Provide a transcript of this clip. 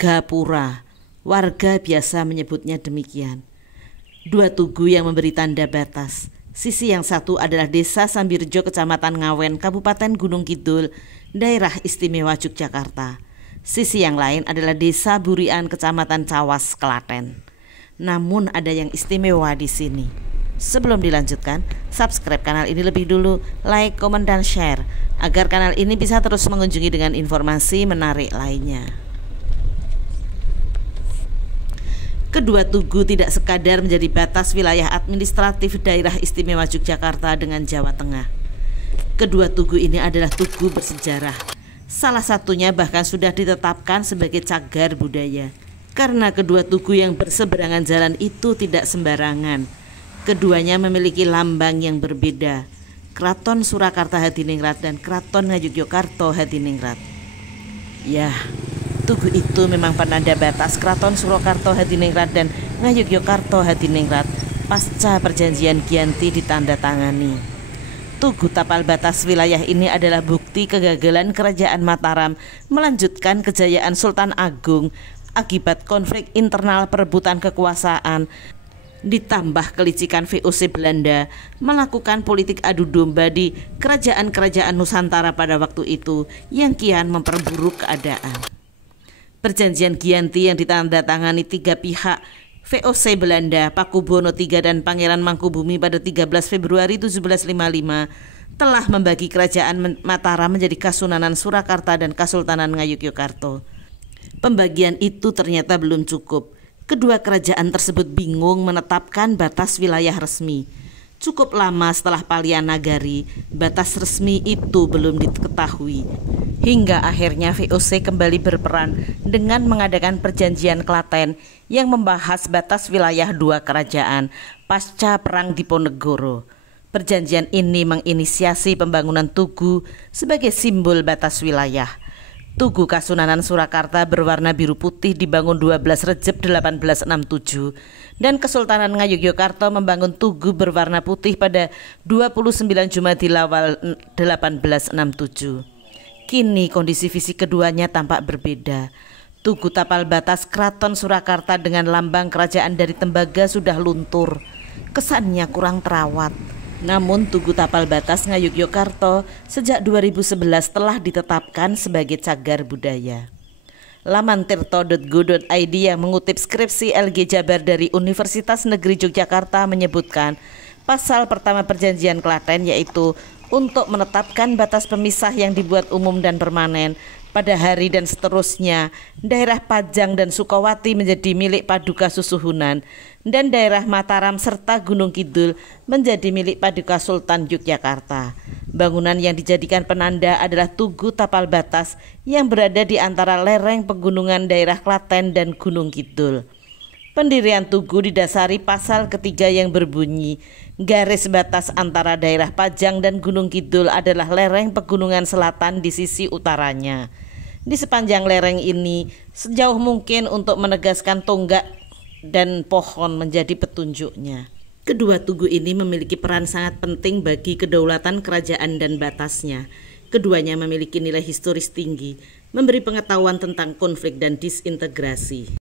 Gapura. Warga biasa menyebutnya demikian. Dua tugu yang memberi tanda batas. Sisi yang satu adalah Desa Sambirjo, Kecamatan Ngawen, Kabupaten Gunung Kidul, Daerah Istimewa Yogyakarta. Sisi yang lain adalah Desa Burian, Kecamatan Cawas, Klaten. Namun ada yang istimewa di sini. Sebelum dilanjutkan, subscribe kanal ini lebih dulu, like, komen, dan share agar kanal ini bisa terus mengunjungi dengan informasi menarik lainnya. Kedua tugu tidak sekadar menjadi batas wilayah administratif Daerah Istimewa Yogyakarta dengan Jawa Tengah. Kedua tugu ini adalah tugu bersejarah. Salah satunya bahkan sudah ditetapkan sebagai cagar budaya. Karena kedua tugu yang berseberangan jalan itu tidak sembarangan. Keduanya memiliki lambang yang berbeda. Kraton Surakarta Hadiningrat dan Kraton Ngayogyakarta Hadiningrat. Ya, tugu itu memang penanda batas Kraton Surakarta Hadiningrat dan Ngayogyakarta Hadiningrat pasca perjanjian Giyanti ditandatangani. Tugu tapal batas wilayah ini adalah bukti kegagalan Kerajaan Mataram melanjutkan kejayaan Sultan Agung akibat konflik internal perebutan kekuasaan, ditambah kelicikan VOC Belanda melakukan politik adu domba di kerajaan-kerajaan Nusantara pada waktu itu yang kian memperburuk keadaan. Perjanjian Giyanti yang ditandatangani tiga pihak, VOC Belanda, Pakubono III dan Pangeran Mangkubumi pada 13 Februari 1755 telah membagi kerajaan Mataram menjadi Kasunanan Surakarta dan Kasultanan Ngayogyakarta. Pembagian itu ternyata belum cukup. Kedua kerajaan tersebut bingung menetapkan batas wilayah resmi. Cukup lama setelah Palian Nagari, batas resmi itu belum diketahui. Hingga akhirnya VOC kembali berperan dengan mengadakan perjanjian Klaten yang membahas batas wilayah dua kerajaan pasca Perang Diponegoro. Perjanjian ini menginisiasi pembangunan tugu sebagai simbol batas wilayah. Tugu Kasunanan Surakarta berwarna biru putih dibangun 12 Recep 1867 dan Kesultanan Ngayogyakarta membangun tugu berwarna putih pada 29 Jumadil Awal 1867. Kini kondisi fisik keduanya tampak berbeda. Tugu tapal batas Kraton Surakarta dengan lambang kerajaan dari tembaga sudah luntur. Kesannya kurang terawat. Namun tugu tapal batas Ngayogyakarta sejak 2011 telah ditetapkan sebagai cagar budaya. Laman tirto.go.id yang mengutip skripsi LG Jabar dari Universitas Negeri Yogyakarta menyebutkan pasal pertama perjanjian Klaten yaitu untuk menetapkan batas pemisah yang dibuat umum dan permanen pada hari dan seterusnya daerah Pajang dan Sukawati menjadi milik Paduka Susuhunan dan daerah Mataram serta Gunung Kidul menjadi milik Paduka Sultan Yogyakarta. Bangunan yang dijadikan penanda adalah tugu tapal batas yang berada di antara lereng pegunungan daerah Klaten dan Gunung Kidul. Pendirian tugu didasari pasal ketiga yang berbunyi, garis batas antara daerah Pajang dan Gunung Kidul adalah lereng pegunungan selatan di sisi utaranya. Di sepanjang lereng ini, sejauh mungkin untuk menegaskan tonggak dan pohon menjadi petunjuknya. Kedua tugu ini memiliki peran sangat penting bagi kedaulatan kerajaan dan batasnya. Keduanya memiliki nilai historis tinggi, memberi pengetahuan tentang konflik dan disintegrasi.